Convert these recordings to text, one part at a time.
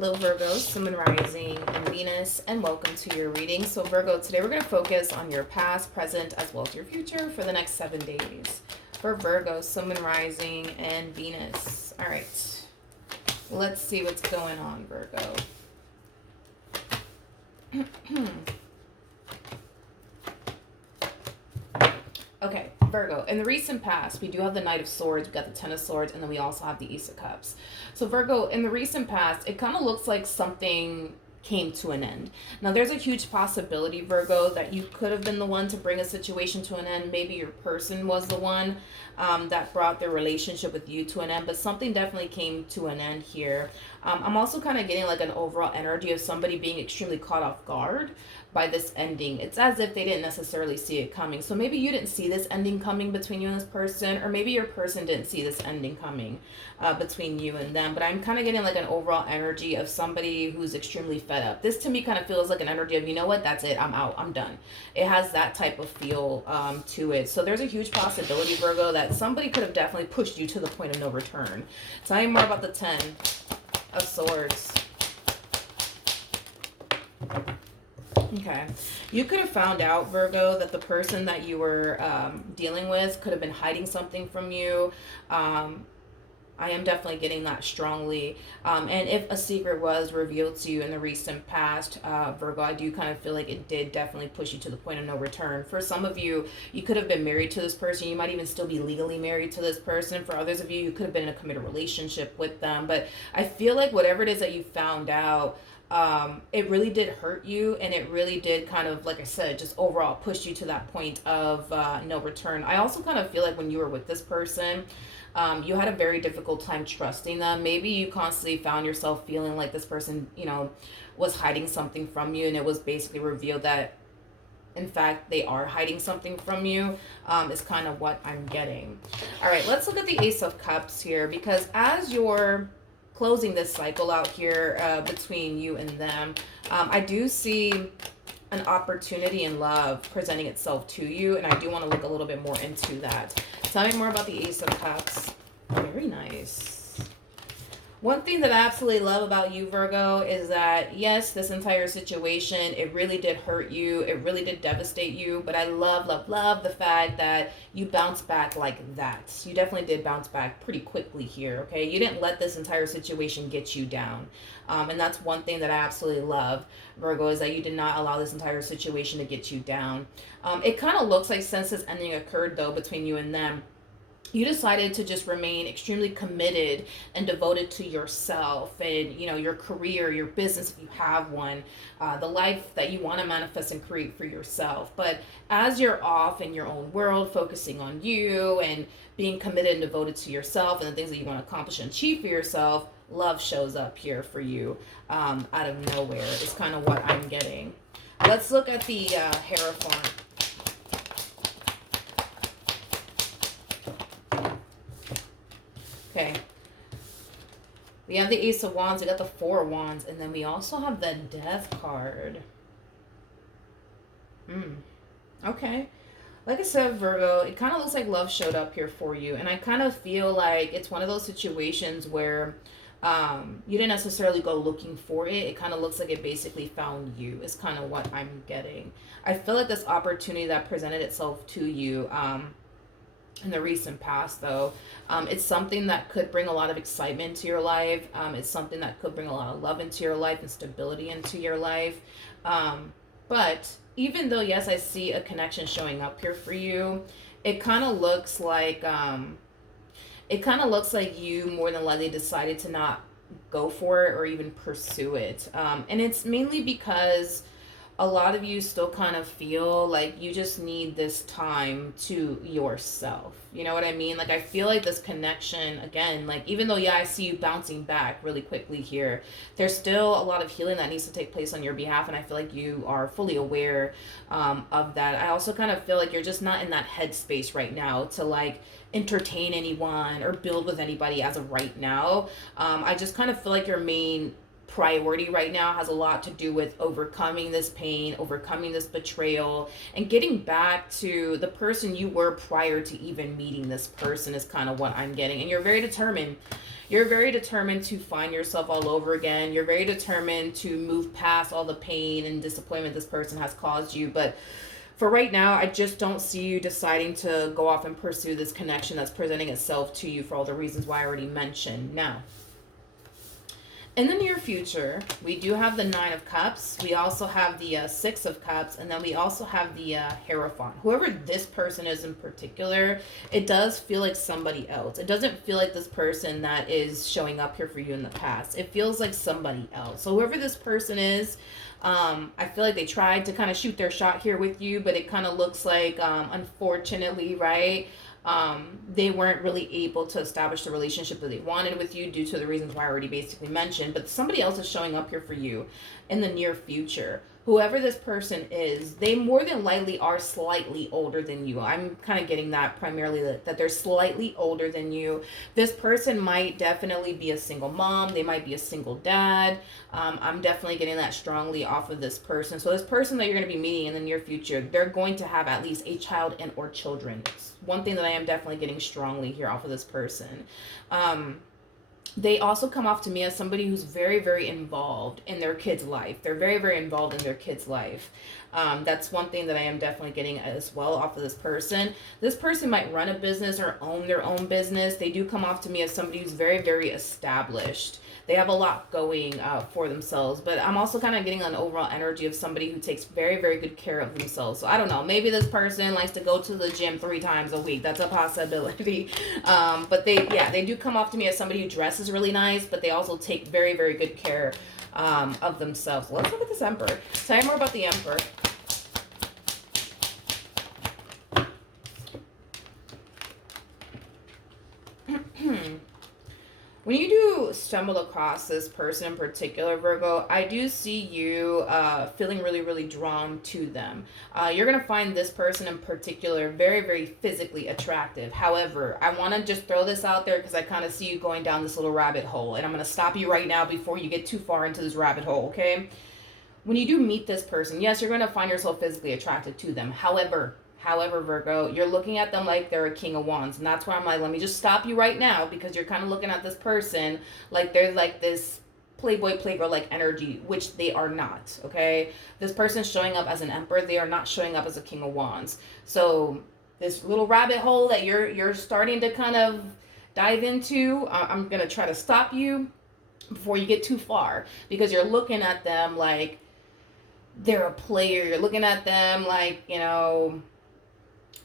Hello Virgo, Sun, Moon, Rising, and Venus, and welcome to your reading. So Virgo, today we're going to focus on your past, present, as well as your future for the next 7 days. For Virgo, Sun, Moon, Rising, and Venus. All right, let's see what's going on, Virgo. Okay, Virgo, in the recent past, we do have the Knight of Swords, we got the Ten of Swords, and then we also have the Ace of Cups. So Virgo, in the recent past, it kind of looks like something came to an end. Now, there's a huge possibility, Virgo, that you could have been the one to bring a situation to an end. Maybe your person was the one that brought their relationship with you to an end, but something definitely came to an end here. I'm also kind of getting like an overall energy of somebody being extremely caught off guard by this ending. It's as if they didn't necessarily see it coming. So maybe you didn't see this ending coming between you and this person, or maybe your person didn't see this ending coming between you and them. But I'm kind of getting like an overall energy of somebody who's extremely fed up. This to me kind of feels like an energy of, you know what, that's it, I'm out, I'm done. It has that type of feel to it. So there's a huge possibility, Virgo, that somebody could have definitely pushed you to the point of no return. Tell me more about the Ten of Swords. Okay. You could have found out, Virgo, that the person that you were dealing with could have been hiding something from you. I am definitely getting that strongly. And if a secret was revealed to you in the recent past, Virgo, I do kind of feel like it did definitely push you to the point of no return. For some of you, you could have been married to this person. You might even still be legally married to this person. For others of you, you could have been in a committed relationship with them. But I feel like whatever it is that you found out, it really did hurt you, and it really did kind of, like I said, just overall push you to that point of no return. I also kind of feel like when you were with this person, you had a very difficult time trusting them. Maybe you constantly found yourself feeling like this person, was hiding something from you, and it was basically revealed that in fact they are hiding something from you, is kind of what I'm getting. All right, let's look at the Ace of Cups here, because as you're closing this cycle out here between you and them, I do see an opportunity in love presenting itself to you, and I do want to look a little bit more into that. Tell me more about the Ace of Cups. Very nice. One thing that I absolutely love about you, Virgo, is that, yes, this entire situation, it really did hurt you. It really did devastate you. But I love, love, love the fact that you bounced back like that. You definitely did bounce back pretty quickly here, okay? You didn't let this entire situation get you down. And that's one thing that I absolutely love, Virgo, is that you did not allow this entire situation to get you down. It kind of looks like since this ending occurred, though, between you and them, you decided to just remain extremely committed and devoted to yourself and, your career, your business, if you have one, the life that you want to manifest and create for yourself. But as you're off in your own world, focusing on you and being committed and devoted to yourself and the things that you want to accomplish and achieve for yourself, love shows up here for you out of nowhere is kind of what I'm getting. Let's look at the Hierophant. Okay. We have the Ace of Wands, we got the Four of Wands, and then we also have the Death card. Okay. Like I said, Virgo, it kind of looks like love showed up here for you. And I kind of feel like it's one of those situations where you didn't necessarily go looking for it. It kind of looks like it basically found you is kind of what I'm getting. I feel like this opportunity that presented itself to you in the recent past, though, it's something that could bring a lot of excitement to your life. It's something that could bring a lot of love into your life and stability into your life. But even though, yes, I see a connection showing up here for you, it kind of looks like you more than likely decided to not go for it or even pursue it. And it's mainly because a lot of you still kind of feel like you just need this time to yourself. You know what I mean? Like, I feel like this connection, again, like, even though, yeah, I see you bouncing back really quickly here, there's still a lot of healing that needs to take place on your behalf, and I feel like you are fully aware of that. I also kind of feel like you're just not in that headspace right now to, like, entertain anyone or build with anybody as of right now. I just kind of feel like your main priority right now has a lot to do with overcoming this pain, overcoming this betrayal, and getting back to the person you were prior to even meeting this person is kind of what I'm getting. And you're very determined. You're very determined to find yourself all over again. You're very determined to move past all the pain and disappointment this person has caused you. But for right now, I just don't see you deciding to go off and pursue this connection that's presenting itself to you for all the reasons why I already mentioned. Now, in the near future, we do have the Nine of Cups. We also have the Six of Cups. And then we also have the Hierophant. Whoever this person is in particular, it does feel like somebody else. It doesn't feel like this person that is showing up here for you in the past. It feels like somebody else. So whoever this person is, I feel like they tried to kind of shoot their shot here with you, but it kind of looks like, unfortunately, right? They weren't really able to establish the relationship that they wanted with you due to the reasons why I already basically mentioned. But somebody else is showing up here for you in the near future. Whoever this person is, they more than likely are slightly older than you. I'm kind of getting that primarily that they're slightly older than you. This person might definitely be a single mom. They might be a single dad. I'm definitely getting that strongly off of this person. So this person that you're going to be meeting in the near future, they're going to have at least a child and or children. It's one thing that I am definitely getting strongly here off of this person. They also come off to me as somebody who's very, very involved in their kid's life. They're very, very involved in their kid's life. That's one thing that I am definitely getting as well off of this person. This person might run a business or own their own business. They do come off to me as somebody who's very, very established. They have a lot going for themselves. But I'm also kind of getting an overall energy of somebody who takes very, very good care of themselves. So I don't know. Maybe this person likes to go to the gym 3 times a week. That's a possibility. But they do come off to me as somebody who dresses really nice, but they also take very, very good care of themselves. Let's look at this Emperor. Tell me more about the Emperor. When you do stumble across this person in particular, Virgo, I do see you feeling really, really drawn to them. You're going to find this person in particular very, very physically attractive. However, I want to just throw this out there because I kind of see you going down this little rabbit hole. And I'm going to stop you right now before you get too far into this rabbit hole, okay? When you do meet this person, yes, you're going to find yourself physically attracted to them. However, Virgo, you're looking at them like they're a King of Wands. And that's why I'm like, let me just stop you right now because you're kind of looking at this person like they're like this Playboy, Playgirl like energy, which they are not, okay? This person's showing up as an Emperor. They are not showing up as a King of Wands. So this little rabbit hole that you're starting to kind of dive into, I'm going to try to stop you before you get too far because you're looking at them like they're a player. You're looking at them like,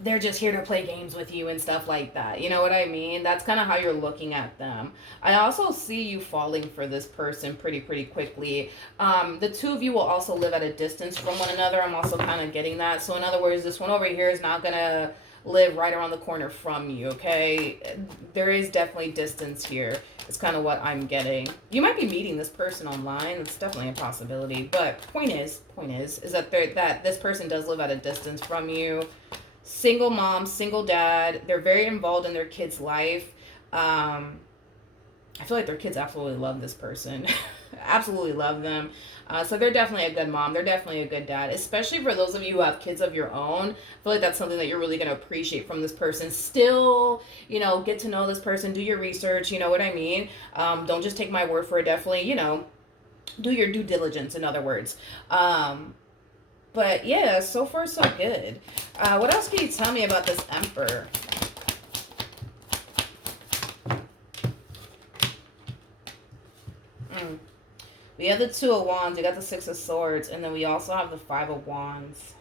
they're just here to play games with you and stuff like that. You know what I mean? That's kind of how you're looking at them. I also see you falling for this person pretty quickly. The two of you will also live at a distance from one another. I'm also kind of getting that. So in other words, this one over here is not going to live right around the corner from you, okay? There is definitely distance here. It's kind of what I'm getting. You might be meeting this person online. It's definitely a possibility. But point is that this person does live at a distance from you. Single mom, single dad. They're very involved in their kid's life. I feel like their kids absolutely love this person. Absolutely love them. So they're definitely a good mom. They're definitely a good dad. Especially for those of you who have kids of your own. I feel like that's something that you're really going to appreciate from this person. Still, get to know this person. Do your research. You know what I mean? Don't just take my word for it. Definitely, do your due diligence, in other words. But yeah, so far so good. What else can you tell me about this Emperor? We have the Two of Wands, we got the Six of Swords, and then we also have the Five of Wands.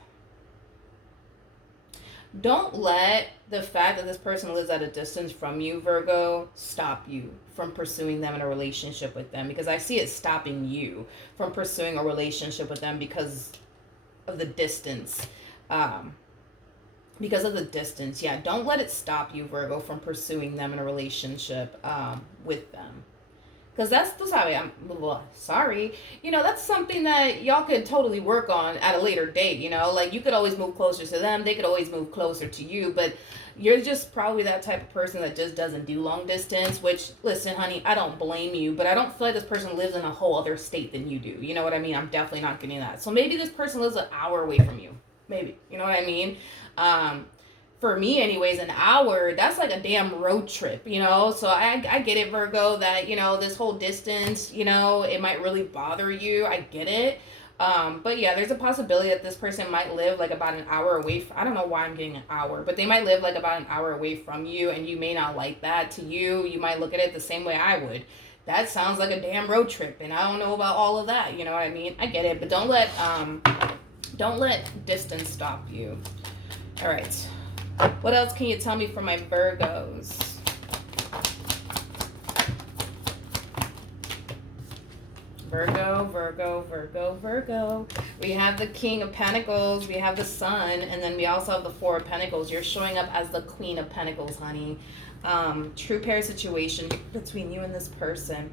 Don't let the fact that this person lives at a distance from you, Virgo, stop you from pursuing them in a relationship with them. Because I see it stopping you from pursuing a relationship with them because of the distance. Yeah, don't let it stop you, Virgo, from pursuing them in a relationship with them. Because sorry. That's something that y'all could totally work on at a later date, Like, you could always move closer to them. They could always move closer to you. But you're just probably that type of person that just doesn't do long distance, which, listen, honey, I don't blame you. But I don't feel like this person lives in a whole other state than you do. You know what I mean? I'm definitely not getting that. So maybe this person lives an hour away from you. Maybe. You know what I mean? For me anyways, an hour, that's like a damn road trip, so I get it, Virgo, that this whole distance, it might really bother you. I get it. But yeah, there's a possibility that this person might live like about an hour away I don't know why I'm getting an hour, but they might live like about an hour away from you, and you may not like that. To you might look at it the same way I would. That sounds like a damn road trip, and I don't know about all of that. You know what I mean? I get it, but don't let distance stop you. All right. What else can you tell me for my Virgos? Virgo. We have the King of Pentacles, we have the Sun, and then we also have the Four of Pentacles. You're showing up as the Queen of Pentacles, honey. True pair situation between you and this person.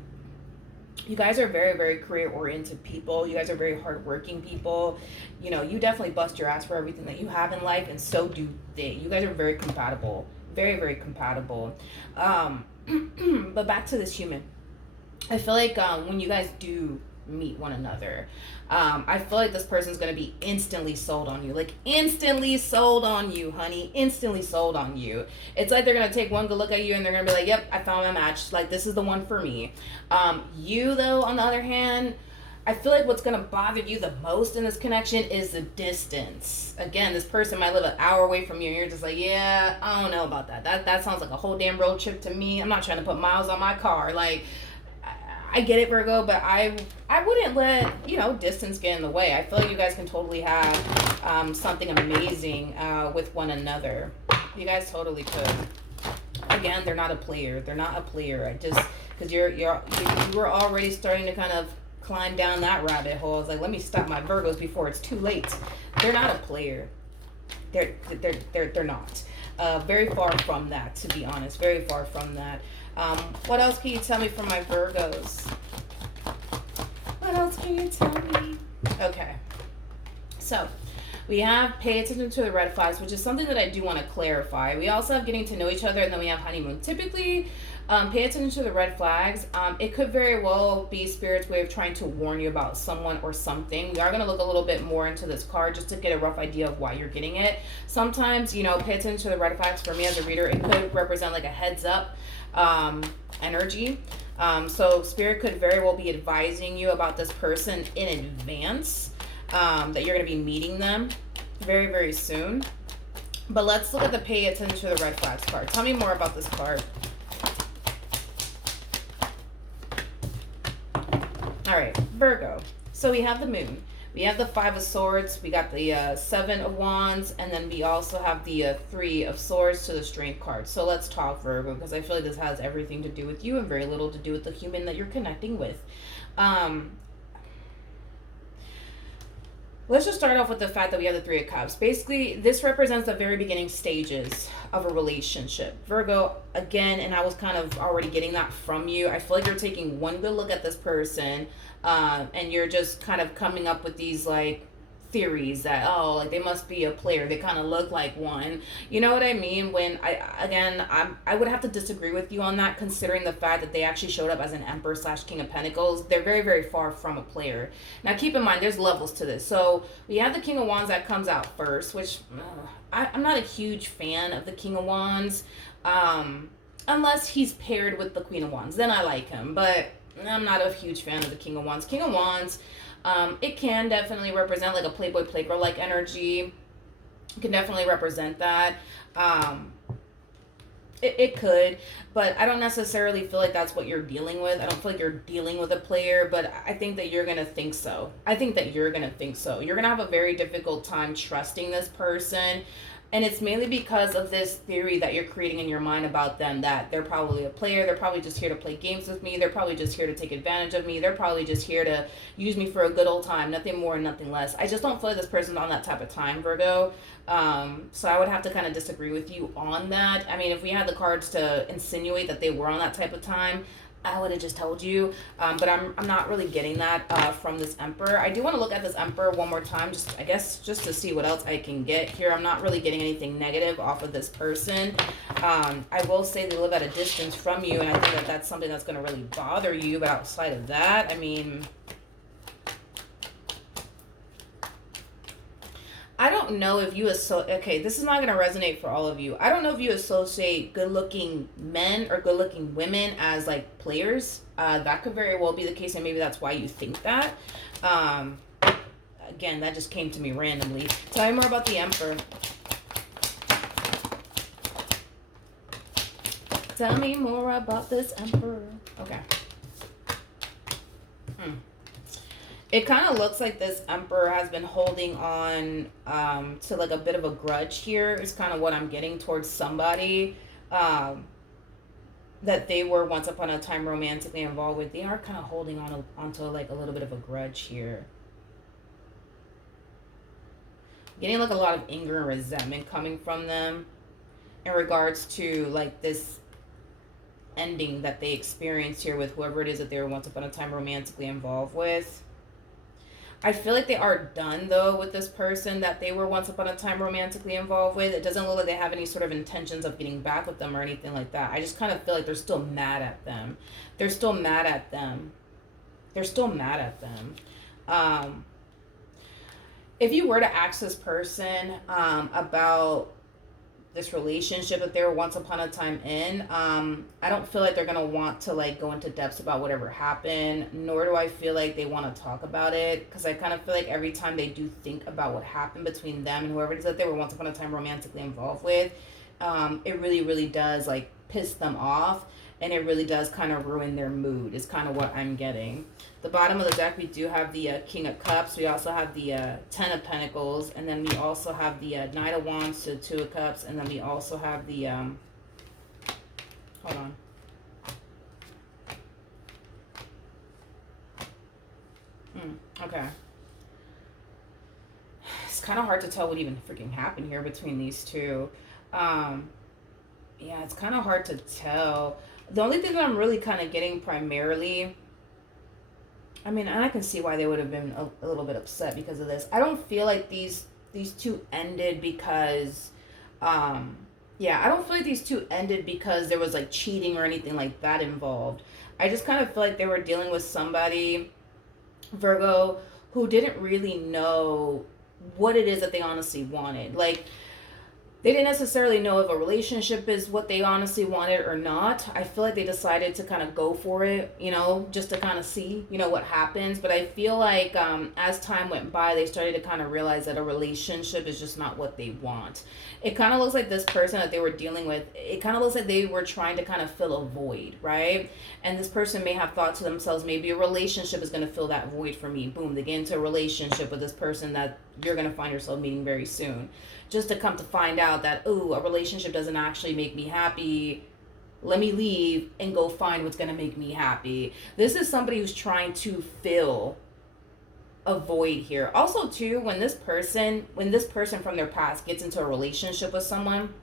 You guys are very, very career-oriented people. You guys are very hardworking people. You definitely bust your ass for everything that you have in life, and so do they. You guys are very compatible. Very, very compatible. But back to this human. I feel like when you guys do meet one another, I feel like this person's going to be instantly sold on you. Like, instantly sold on you, honey. Instantly sold on you. It's like they're going to take one good look at you and they're going to be like, yep, I found my match. Like, this is the one for me. You, though, on the other hand, I feel like what's going to bother you the most in this connection is the distance. Again, this person might live an hour away from you, and you're just like, yeah, I don't know about that. That sounds like a whole damn road trip to me. I'm not trying to put miles on my car. Like, I get it, Virgo, but I wouldn't let, distance get in the way. I feel like you guys can totally have something amazing with one another. You guys totally could. Again, they're not a player. They're not a player. Because you were already starting to kind of climb down that rabbit hole. I was like, let me stop my Virgos before it's too late. They're not a player. They're not. Very far from that, to be honest. Very far from that. What else can you tell me from my Virgos? What else can you tell me? Okay. So, we have pay attention to the red flags, which is something that I do want to clarify. We also have getting to know each other, and then we have honeymoon. Typically, pay attention to the red flags. It could very well be Spirit's way of trying to warn you about someone or something. We are going to look a little bit more into this card just to get a rough idea of why you're getting it. Sometimes, pay attention to the red flags. For me as a reader, it could represent like a heads up energy. So Spirit could very well be advising you about this person in advance, that you're going to be meeting them very, very soon. But let's look at the pay attention to the red flags card. Tell me more about this card. All right, Virgo. So we have the moon. We have the Five of Swords. We got the Seven of Wands. And then we also have the Three of Swords to the Strength card. So let's talk, Virgo, because I feel like this has everything to do with you and very little to do with the human that you're connecting with. Let's just start off with the fact that we have the Three of Cups. Basically, this represents the very beginning stages of a relationship. Virgo, again, and I was kind of already getting that from you, I feel like you're taking one good look at this person, and you're just kind of coming up with these, like, theories that, oh, like, they must be a player. They kind of look like one. You know what I mean? When, I would have to disagree with you on that, considering the fact that they actually showed up as an Emperor / King of Pentacles. They're very, very far from a player. Now, keep in mind, there's levels to this. So, we have the King of Wands that comes out first, which I'm not a huge fan of the King of Wands, unless he's paired with the Queen of Wands. Then I like him, but I'm not a huge fan of the King of Wands. King of Wands, it can definitely represent like a playboy, playgirl like energy. It can definitely represent that. It could, but I don't necessarily feel like that's what you're dealing with. I don't feel like you're dealing with a player, but I think that you're going to think so. You're going to have a very difficult time trusting this person. And it's mainly because of this theory that you're creating in your mind about them, that they're probably a player. They're probably just here to play games with me. They're probably just here to take advantage of me. They're probably just here to use me for a good old time. Nothing more and nothing less. I just don't feel like this person's on that type of time, Virgo. So I would have to kind of disagree with you on that. I mean, if we had the cards to insinuate that they were on that type of time, I would have just told you, but I'm not really getting that from this Emperor. I do want to look at this Emperor one more time, just I guess just to see what else I can get here. I'm not really getting anything negative off of this person. I will say they live at a distance from you, and I think that that's something that's going to really bother you. But outside of that, I mean, I don't know if you okay, this is not going to resonate for all of you. I don't know if you associate good-looking men or good-looking women as like players. That could very well be the case, and maybe that's why you think that. Um, Again, that just came to me randomly. Tell me more about the Emperor. Tell me more about this Emperor. Okay. Hmm. It kind of looks like this Emperor has been holding on to like a bit of a grudge here, is kind of what I'm getting towards somebody um, that they were once upon a time romantically involved with. They are kind of holding onto like a little bit of a grudge here. Getting like a lot of anger and resentment coming from them in regards to like this ending that they experienced here with whoever it is that they were once upon a time romantically involved with. I feel like they are done though with this person that they were once upon a time romantically involved with. It doesn't look like they have any sort of intentions of getting back with them or anything like that. I just kind of feel like they're still mad at them. They're still mad at them. They're still mad at them. Um, if you were to ask this person about this relationship that they were once upon a time in, I don't feel like they're gonna want to like go into depths about whatever happened, nor do I feel like they want to talk about it, because I kind of feel like every time they do think about what happened between them and whoever it is that they were once upon a time romantically involved with, it really really does like piss them off, and it really does kind of ruin their mood, is kind of what I'm getting. The bottom of the deck, we do have the King of Cups. We also have the Ten of Pentacles. And then we also have the Knight of Wands to Two of Cups. And then we also have the... hold on. Okay. It's kind of hard to tell what even freaking happened here between these two. Yeah, it's kind of hard to tell. The only thing that I'm really kind of getting primarily... I mean, and I can see why they would have been a little bit upset because of this. I don't feel like these two ended because, yeah, I don't feel like these two ended because there was like cheating or anything like that involved. I just kind of feel like they were dealing with somebody, Virgo, who didn't really know what it is that they honestly wanted. Like, they didn't necessarily know if a relationship is what they honestly wanted or not. I feel like they decided to kind of go for it, just to kind of see, what happens. But I feel like as time went by, they started to kind of realize that a relationship is just not what they want. It kind of looks like this person that they were dealing with, it kind of looks like they were trying to kind of fill a void, right? And this person may have thought to themselves, maybe a relationship is going to fill that void for me. Boom, they get into a relationship with this person that you're going to find yourself meeting very soon. Just to come to find out that, ooh, a relationship doesn't actually make me happy. Let me leave and go find what's going to make me happy. This is somebody who's trying to fill a void here. Also, too, when this person from their past gets into a relationship with someone,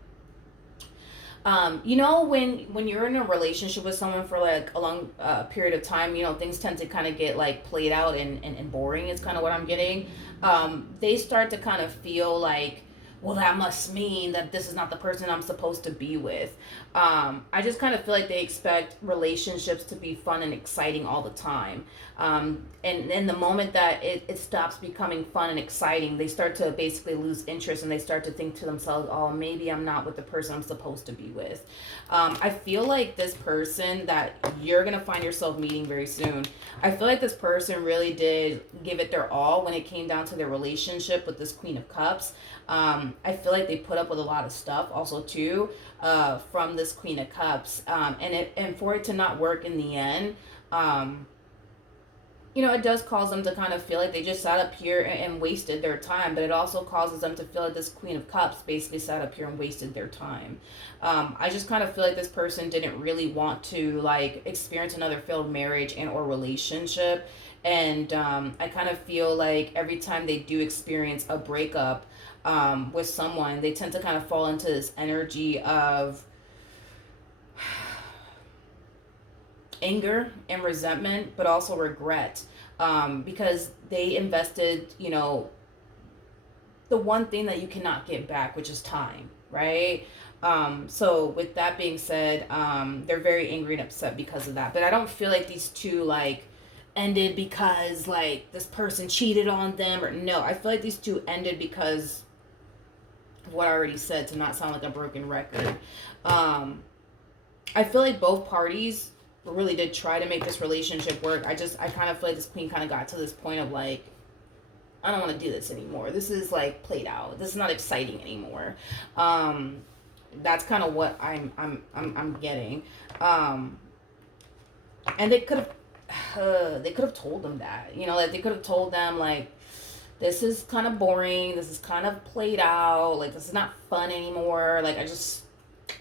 when you're in a relationship with someone for like a long period of time, things tend to kind of get like played out and boring is kind of what I'm getting. They start to kind of feel like, well, that must mean that this is not the person I'm supposed to be with. I just kind of feel like they expect relationships to be fun and exciting all the time. And the moment that it stops becoming fun and exciting, they start to basically lose interest, and they start to think to themselves, oh, maybe I'm not with the person I'm supposed to be with. I feel like this person that you're going to find yourself meeting very soon, I feel like this person really did give it their all when it came down to their relationship with this Queen of Cups. I feel like they put up with a lot of stuff also too from this Queen of Cups, and for it to not work in the end, it does cause them to kind of feel like they just sat up here and wasted their time, but it also causes them to feel like this Queen of Cups basically sat up here and wasted their time. I just kind of feel like this person didn't really want to like experience another failed marriage and or relationship, and I kind of feel like every time they do experience a breakup with someone, they tend to kind of fall into this energy of anger and resentment, but also regret, because they invested, the one thing that you cannot get back, which is time, right? So with that being said, they're very angry and upset because of that. But I don't feel like these two like ended because like this person cheated on them, or no. I feel like these two ended because of what I already said, to not sound like a broken record. Um, I feel like both parties really did try to make this relationship work. I kind of feel like this queen kind of got to this point of like, I don't want to do this anymore. This is like played out. This is not exciting anymore. Um, that's kind of what I'm getting. Um, and they could have told them that. Like they could have told them like, this is kind of boring. This is kind of played out. Like this is not fun anymore. Like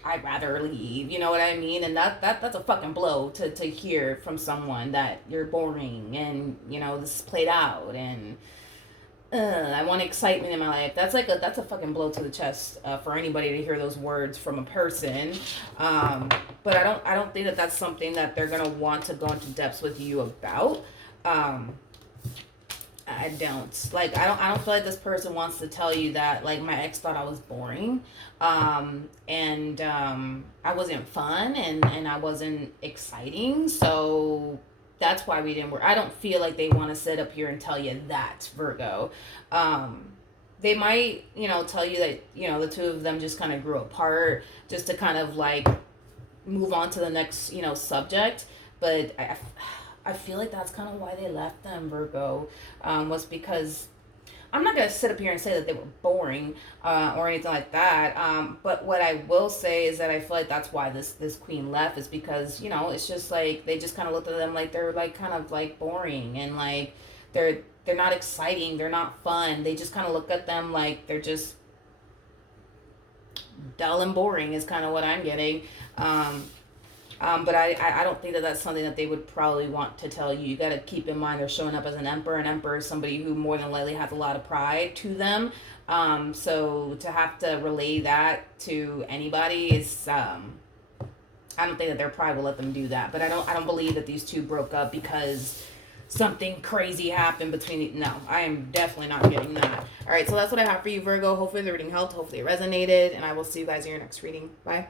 I'd rather leave. You know what I mean? And that's a fucking blow to hear from someone, that you're boring and this is played out, and I want excitement in my life. That's a fucking blow to the chest, for anybody to hear those words from a person. But I don't think that that's something that they're gonna want to go into depths with you about. Um, I don't I don't feel like this person wants to tell you that like, my ex thought I was boring, and I wasn't fun, and I wasn't exciting, so that's why we didn't work. I don't feel like they want to sit up here and tell you that, Virgo. um, they might tell you that the two of them just kind of grew apart, just to kind of like move on to the next subject. But I feel like that's kind of why they left them, Virgo, was because I'm not gonna sit up here and say that they were boring, or anything like that. But what I will say is that I feel like that's why this queen left, is because it's just like they just kind of looked at them like they're like kind of like boring, and like they're not exciting, they're not fun. They just kind of look at them like they're just dull and boring, is kind of what I'm getting. But I don't think that that's something that they would probably want to tell you. You got to keep in mind they're showing up as an emperor. An emperor is somebody who more than likely has a lot of pride to them. So to have to relay that to anybody is, I don't think that their pride will let them do that. But I don't believe that these two broke up because something crazy happened between. No, I am definitely not getting that. All right, so that's what I have for you, Virgo. Hopefully the reading helped. Hopefully it resonated, and I will see you guys in your next reading. Bye.